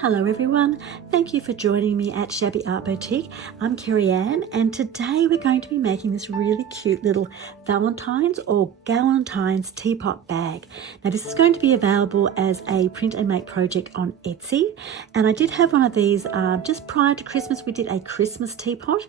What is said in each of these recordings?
Hello everyone, thank you for joining me at Shabby Art Boutique. I'm Kerryanne and today we're going to be making this really cute little Valentine's or Galentine's teapot bag. Now this is going to be available as a print and make project on Etsy, and I did have one of these just prior to Christmas. We did a Christmas teapot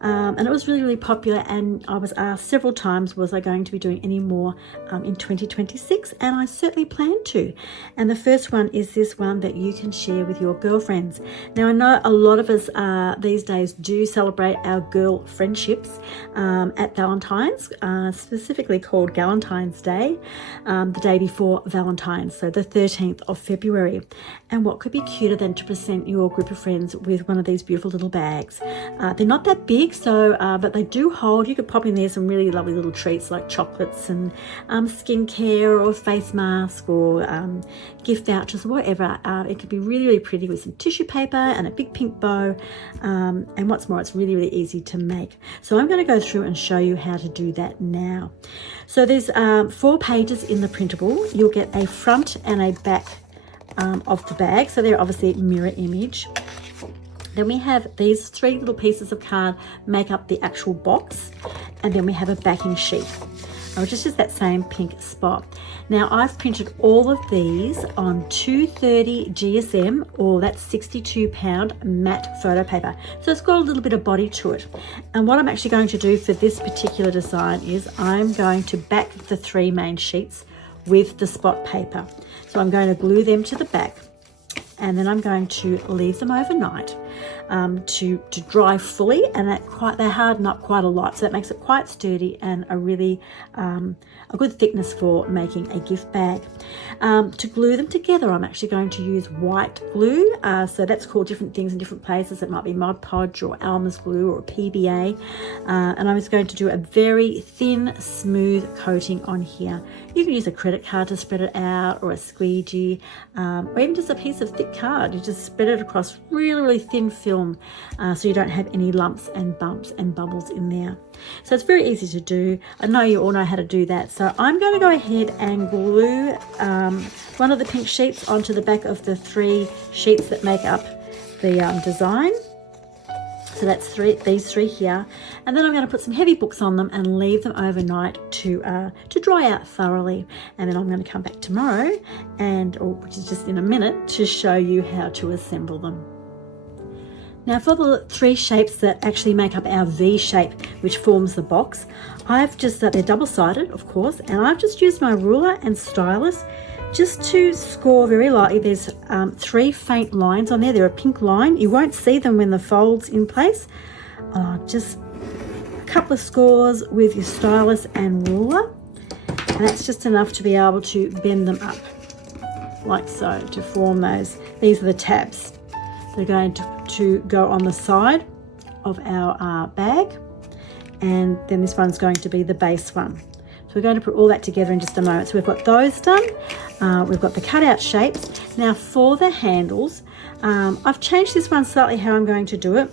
and it was really popular, and I was asked several times was I going to be doing any more in 2026, and I certainly plan to. And the first one is this one that you can share with your girlfriends. Now I know a lot of us these days do celebrate our girl friendships at Valentine's, specifically called Galentine's Day, the day before Valentine's, so the 13th of February. And what could be cuter than to present your group of friends with one of these beautiful little bags. They're not that big, so but they do hold. You could pop in there some really lovely little treats like chocolates and skincare or face mask or gift vouchers or whatever. It could be really pretty with some tissue paper and a big pink bow, and what's more, it's really easy to make. So I'm going to go through and show you how to do that now. So there's 4 pages in the printable. You'll get a front and a back of the bag, so they're obviously mirror image. Then we have these 3 little pieces of card make up the actual box, and then we have a backing sheet, which is just that same pink spot. Now I've printed all of these on 230 GSM, or that's 62-pound matte photo paper. So it's got a little bit of body to it. And what I'm actually going to do for this particular design is I'm going to back the 3 main sheets with the spot paper. So I'm going to glue them to the back, and then I'm going to leave them overnight to dry fully, and they harden up quite a lot, so that makes it quite sturdy and a really a good thickness for making a gift bag. To glue them together, I'm actually going to use white glue, so that's called different things in different places. It might be Mod Podge or Elmer's glue or PBA, and I'm just going to do a very thin, smooth coating on here. You can use a credit card to spread it out, or a squeegee, or even just a piece of thick card. You just spread it across really thin film, so you don't have any lumps and bumps and bubbles in there. So it's very easy to do. I know you all know how to do that. So I'm going to go ahead and glue one of the pink sheets onto the back of the 3 sheets that make up the design. So that's these 3 here, and then I'm going to put some heavy books on them and leave them overnight to dry out thoroughly. And then I'm going to come back tomorrow, which is just in a minute, to show you how to assemble them. Now for the 3 shapes that actually make up our V shape, which forms the box, I've just, they're double-sided of course, and I've just used my ruler and stylus just to score very lightly. There's 3 faint lines on there. They're a pink line. You won't see them when the fold's in place. Just a couple of scores with your stylus and ruler, and that's just enough to be able to bend them up like so to form those. These are the tabs. They're going to go on the side of our bag, and then this one's going to be the base one. So we're going to put all that together in just a moment. So we've got those done. We've got the cutout shapes. Now for the handles, I've changed this one slightly how I'm going to do it.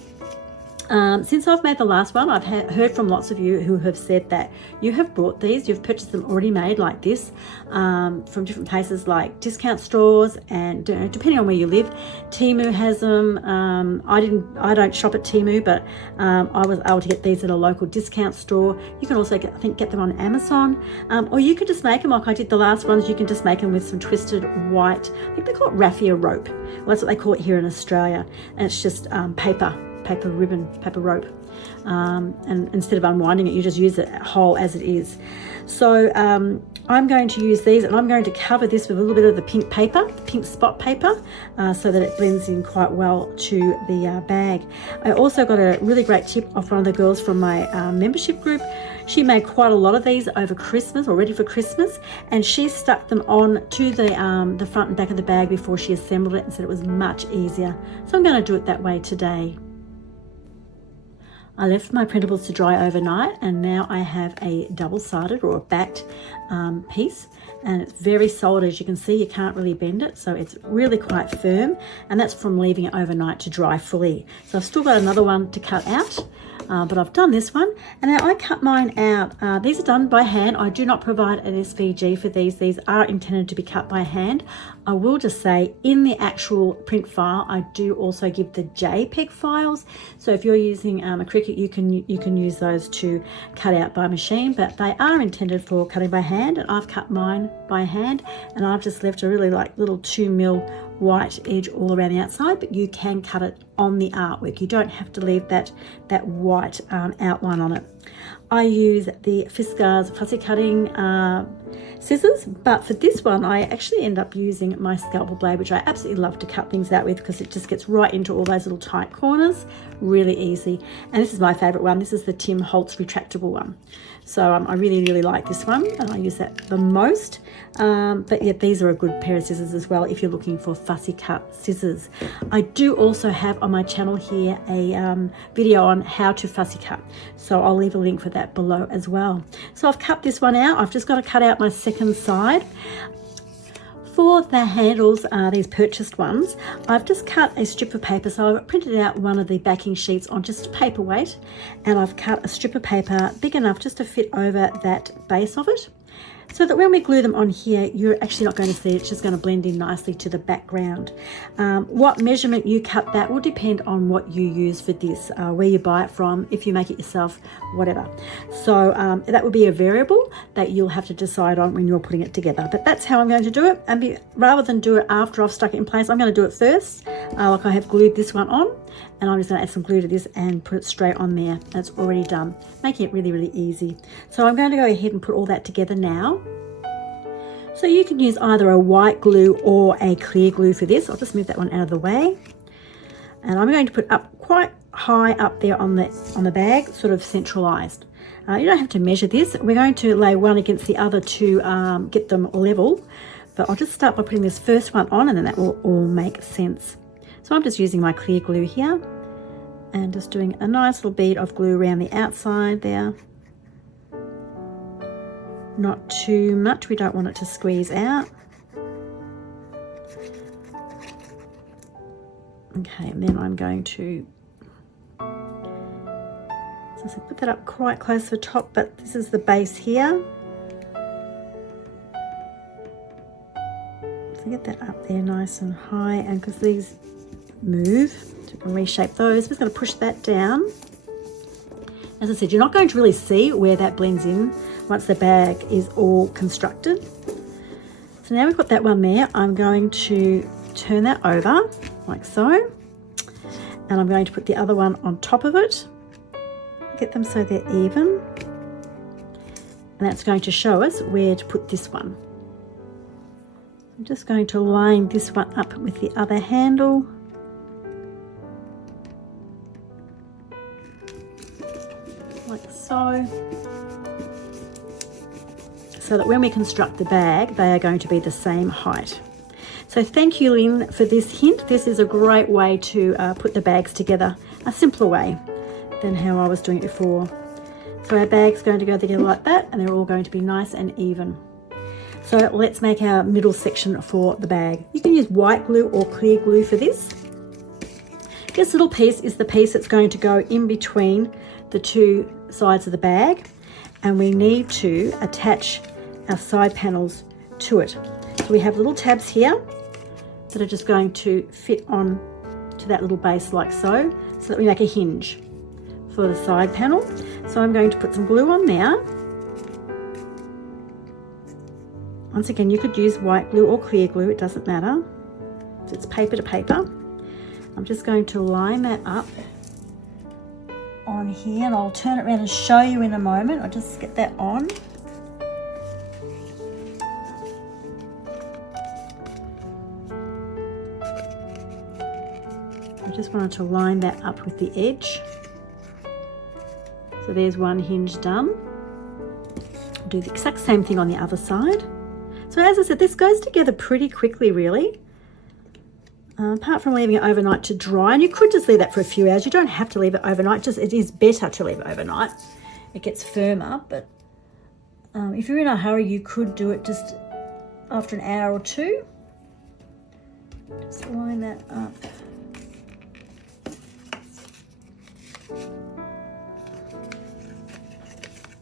Since I've made the last one, I've heard from lots of you who have said that you have bought these, you've purchased them already made like this from different places like discount stores, and depending on where you live. Temu has them. I don't shop at Temu, but I was able to get these at a local discount store. You can also get them on Amazon, or you could just make them like I did the last ones. You can just make them with some twisted white, I think they call it raffia rope. Well, that's what they call it here in Australia, and it's just paper ribbon, paper rope, and instead of unwinding it, you just use it whole as it is. So I'm going to use these, and I'm going to cover this with a little bit of the pink paper, pink spot paper, so that it blends in quite well to the bag. I also got a really great tip off one of the girls from my membership group. She made quite a lot of these over Christmas, or ready for Christmas, and she stuck them on to the front and back of the bag before she assembled it, and said it was much easier. So I'm going to do it that way today. I left my printables to dry overnight, and now I have a double-sided or a backed piece, and it's very solid. As you can see, you can't really bend it, so it's really quite firm, and that's from leaving it overnight to dry fully. So I've still got another one to cut out, but I've done this one, and now I cut mine out. These are done by hand. I do not provide an SVG for these. These are intended to be cut by hand. I will just say in the actual print file, I do also give the JPEG files. So if you're using a Cricut, you can use those to cut out by machine, but they are intended for cutting by hand, and I've cut mine by hand, and I've just left a really like little 2mm white edge all around the outside, but you can cut it on the artwork. You don't have to leave that white outline on it. I use the Fiskars fussy cutting scissors, but for this one I actually end up using my scalpel blade, which I absolutely love to cut things out with because it just gets right into all those little tight corners really easy. And this is my favorite one. This is the Tim Holtz retractable one. So I really like this one, and I use that the most. But yeah, these are a good pair of scissors as well if you're looking for fussy cut scissors. I do also have on my channel here a video on how to fussy cut, so I'll leave a link for that below as well. So I've cut this one out. I've just got to cut out my second side. For the handles, these purchased ones, I've just cut a strip of paper. So I've printed out one of the backing sheets on just a paperweight, and I've cut a strip of paper big enough just to fit over that base of it, so that when we glue them on here, you're actually not going to see it. It's just going to blend in nicely to the background. What measurement you cut that will depend on what you use for this, where you buy it from, if you make it yourself, whatever. So that will be a variable that you'll have to decide on when you're putting it together. But that's how I'm going to do it. And rather than do it after I've stuck it in place, I'm going to do it first. Like I have glued this one on, and I'm just going to add some glue to this and put it straight on there. That's already done, making it really easy. So I'm going to go ahead and put all that together now. So you can use either a white glue or a clear glue for this. I'll just move that one out of the way, and I'm going to put up quite high up there on the bag, sort of centralized. You don't have to measure this. We're going to lay one against the other to get them level, but I'll just start by putting this first one on, and then that will all make sense. So I'm just using my clear glue here and just doing a nice little bead of glue around the outside there. Not too much, we don't want it to squeeze out. Okay, and then I'm going to put that up quite close to the top, but this is the base here. So get that up there nice and high, and because these move, so we can reshape those. We're just going to push that down. As I said, you're not going to really see where that blends in once the bag is all constructed. So now we've got that one there. I'm going to turn that over like so, and I'm going to put the other one on top of it. Get them so they're even, and that's going to show us where to put this one. I'm just going to line this one up with the other handle. Like so that when we construct the bag, they are going to be the same height. So thank you, Lynn, for this hint. This is a great way to put the bags together, a simpler way than how I was doing it before. So our bag's going to go together like that, and they're all going to be nice and even. So let's make our middle section for the bag. You can use white glue or clear glue for this. This little piece is the piece that's going to go in between the two sides of the bag, and we need to attach our side panels to it. So we have little tabs here that are just going to fit on to that little base like so that we make a hinge for the side panel. So I'm going to put some glue on there. Once again, you could use white glue or clear glue, it doesn't matter. It's paper to paper. I'm just going to line that up on here, and I'll turn it around and show you in a moment. I'll just get that on. I just wanted to line that up with the edge. So there's one hinge done. I'll do the exact same thing on the other side. So as I said, this goes together pretty quickly, really. Apart from leaving it overnight to dry, and you could just leave that for a few hours. You don't have to leave it overnight, it is better to leave it overnight. It gets firmer, but if you're in a hurry, you could do it just after an hour or two. Just line that up.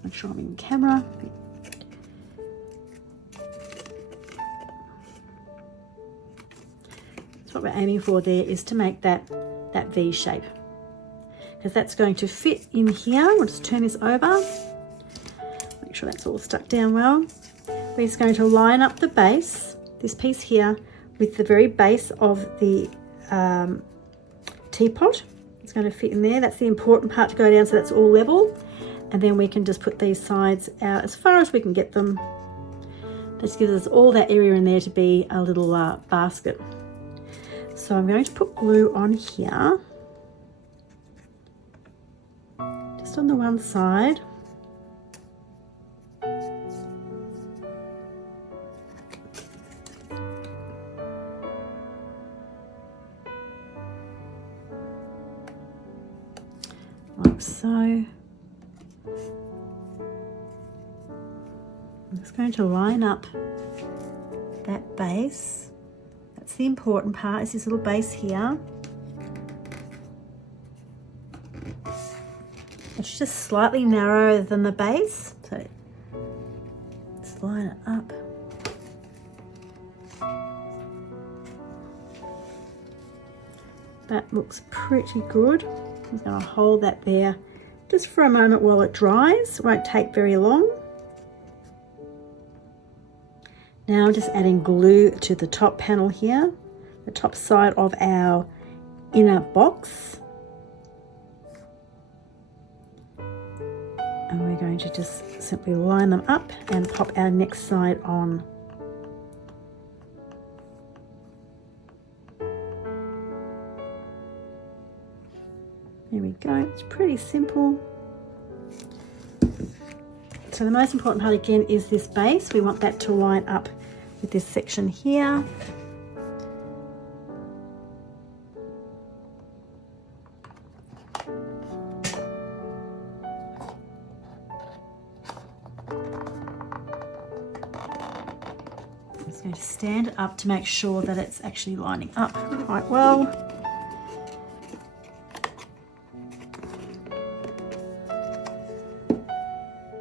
Make sure I'm in camera. So what we're aiming for there is to make that V shape, because that's going to fit in here. We'll just turn this over, make sure that's all stuck down well. We're just going to line up the base, this piece here, with the very base of the teapot. It's going to fit in there. That's the important part to go down, so that's all level. And then we can just put these sides out as far as we can get them. This gives us all that area in there to be a little basket. So I'm going to put glue on here, just on the one side. Like so. I'm just going to line up that base. That's the important part, is this little base here. It's just slightly narrower than the base, so let's line it up. That looks pretty good. I'm going to hold that there just for a moment while it dries. It won't take very long. Now I'm just adding glue to the top panel here, the top side of our inner box. And we're going to just simply line them up and pop our next side on. There we go, it's pretty simple. So the most important part again is this base. We want that to line up with this section here. I'm just going to stand it up to make sure that it's actually lining up quite well.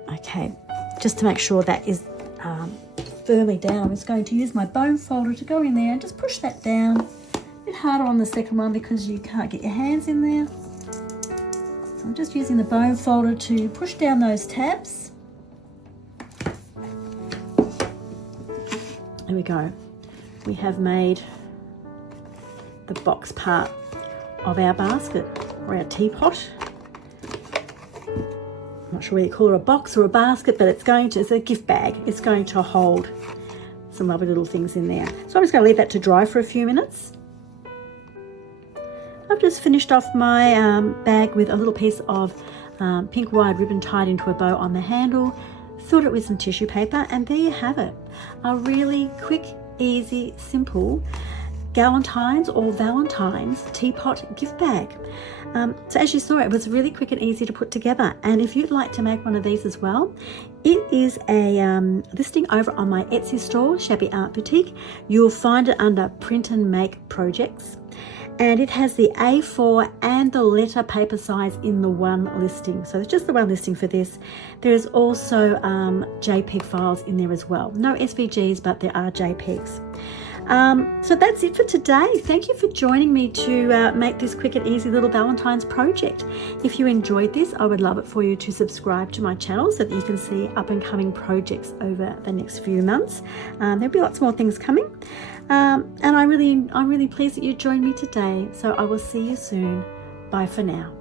Okay, just to make sure that is firmly down, I'm just going to use my bone folder to go in there and just push that down. A bit harder on the second one because you can't get your hands in there. So I'm just using the bone folder to push down those tabs. There we go. We have made the box part of our basket or our teapot. I'm not sure whether you call it a box or a basket, but it's a gift bag. It's going to hold some lovely little things in there. So I'm just going to leave that to dry for a few minutes. I've just finished off my bag with a little piece of pink wide ribbon tied into a bow on the handle. Filled it with some tissue paper, and there you have it. A really quick, easy, simple Galentine's or Valentine's teapot gift bag. So as you saw, it was really quick and easy to put together. And if you'd like to make one of these as well, it is a listing over on my Etsy store, Shabby Art Boutique. You'll find it under Print and Make Projects. And it has the A4 and the letter paper size in the one listing. So it's just the one listing for this. There is also JPEG files in there as well. No SVGs, but there are JPEGs. So that's it for today. Thank you for joining me to make this quick and easy little Valentine's project. If you enjoyed this, I would love it for you to subscribe to my channel so that you can see up and coming projects over the next few months. There'll be lots more things coming. And I'm really pleased that you joined me today. So I will see you soon. Bye for now.